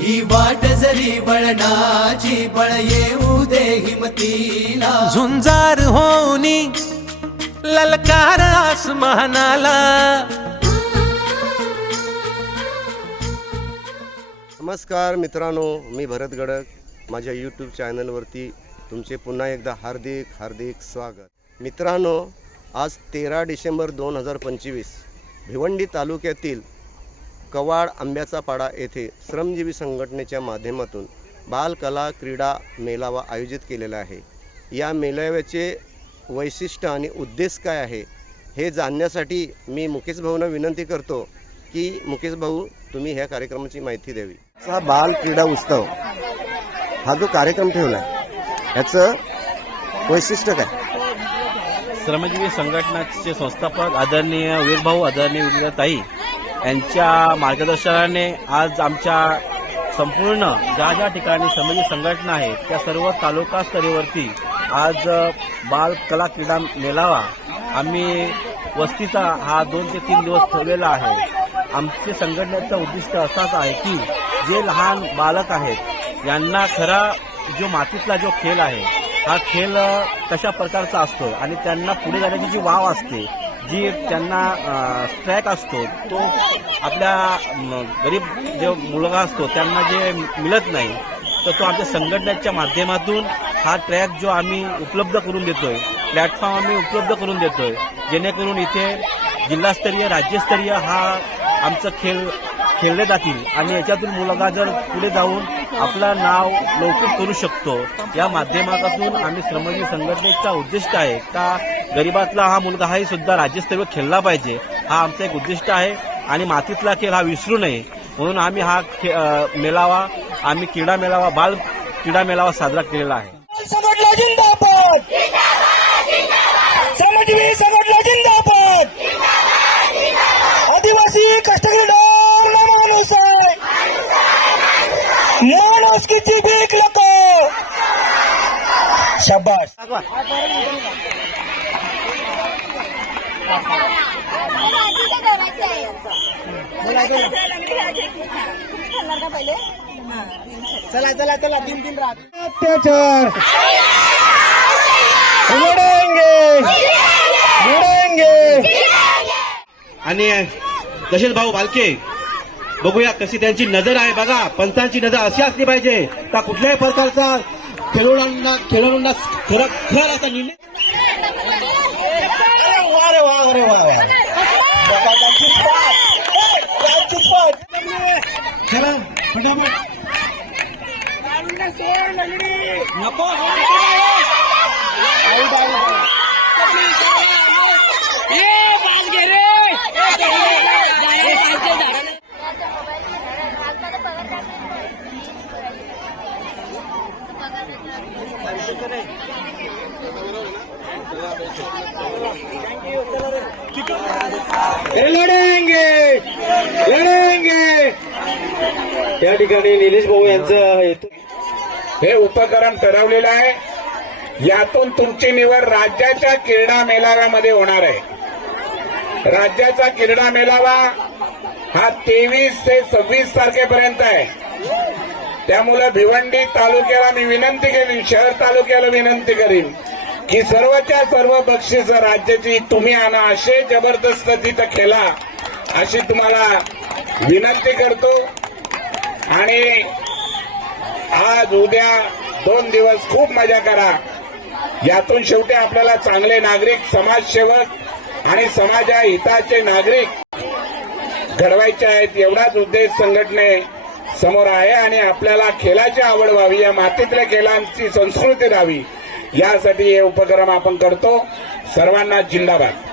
ही वाट जरी वळणाची बळ येऊ दे हिमतीला झुंजार होनी ललकार आसमानाला। नमस्कार मित्रांनो, मी भरत गडक, माझ्या यूट्यूब चॅनलवरती तुमचे पुन्हा एकदा हार्दिक स्वागत। मित्रांनो, आज 13 डिसेंबर 2025 भिवंडी तालुक्यातील कवाड आंब्याचा पाडा येथे श्रमजीवी संघटनेच्या माध्यमातून बालकला क्रीडा मेळावा आयोजित केलेला आहे। या मेळाव्याचे वैशिष्ट्य आणि उद्देश काय आहे हे जाणण्यासाठी मी मुकेश भाऊंना विनंती करतो की मुकेश भाऊ, तुम्ही ह्या कार्यक्रमाची माहिती द्यावी। हा बाल क्रीडा उत्सव हा जो कार्यक्रम ठेवला याचं वैशिष्ट्य काय? श्रमजीवी संघटनाचे संस्थापक आदरणीय वीरभाऊ, आदरणीय विद्याताई यांच्या मार्गदर्शनाने आज आमच्या संपूर्ण ज्या ठिकाणी श्रमजीवी संघटना आहेत त्या सर्व तालुका स्तरावरती आज बाल कला क्रीडा मेळावा आम्ही वस्तीचा हा 2 ते 3 दिवस ठेवलेला आहे। आमचे संघटनेचं उद्दिष्ट असाच आहे की जे लहान बालक आहेत यांना खरा जो मातीतला जो खेळ आहे हा खेळ कशा प्रकारचा असतो आणि त्यांना पुढे जाण्याची जी वाव असते, जी त्यांना ट्रॅक असतो, तो आपल्या गरीब जो मुलगा असतो त्यांना जे मिळत नाही, तर तो आमच्या संघटनेच्या माध्यमातून हा ट्रॅक जो आम्ही उपलब्ध करून देतोय, प्लॅटफॉर्म आम्ही उपलब्ध करून देतोय, जेणेकरून इथे जिल्हास्तरीय राज्यस्तरीय हा आमचं खेळले जातील आणि याच्यातून मुलगा जर पुढे जाऊन आपलं नाव लौकिक करू शकतो। या माध्यमातून आम्ही श्रमजीवी संघटनेचा उद्दिष्ट आहे का गरीबातला हा मुलगा हाही सुद्धा राज्यस्तरीय खेळला पाहिजे, हा आमचा एक उद्दिष्ट आहे आणि मातीतला खेळ हा विसरू नये म्हणून आम्ही हा मेळावा, आम्ही क्रीडा मेळावा, बाल क्रीडा मेळावा साजरा केलेला आहे। संघटना जिंदाबाद, श्रमजीवी संघटना जिंदाबाद, आदिवासी कष्टकरी माणूस आहे, माणुसकीची भीक नको। शाबास। चला चला चला, 3 रात अत्याचार लढेंगे लढेंगे। आणि तसेच भाऊ बालके, बघूया कशी त्यांची नजर आहे। बघा, पंचांची नजर अशी असली पाहिजे का कुठल्याही प्रकारचा खेळाडूंना खर असा निर्णय। अरे वा अरे वा, चला फटाफट नको लढेंगे लढेंगे। या ठिकाणी निलेश भाऊ यांचं हे उपक्रम ठरवलेलं आहे। यातून तुमची निवड राज्याच्या क्रीडा मेळाव्यामध्ये होणार आहे। राज्याचा क्रीडा मेळावा हा 23 ते 26 तारखेपर्यंत आहे। त्यामुळे भिवंडी तालुक्याला मी विनंती केली, शहर तालुक्याला विनंती करीन की सर्वच्या सर्व बक्षीस राज्याची तुम्ही आणा, असे जबरदस्त तिथं खेळा अशी तुम्हाला विनंती करतो। आणि आज उद्या 2 दिवस खूप मजा करा। यातून शेवटी आपल्याला चांगले नागरिक, समाजसेवक आणि समाजा हिताचे नागरिक घडवायचे आहेत, एवढाच उद्देश संघटने समोर आहे। आणि आपल्याला खेळाची आवड व्हावी, या मातीतल्या खेळांची संस्कृती राहावी, यासाठी हे उपक्रम आपण करतो। सर्वांना जिंदाबाद।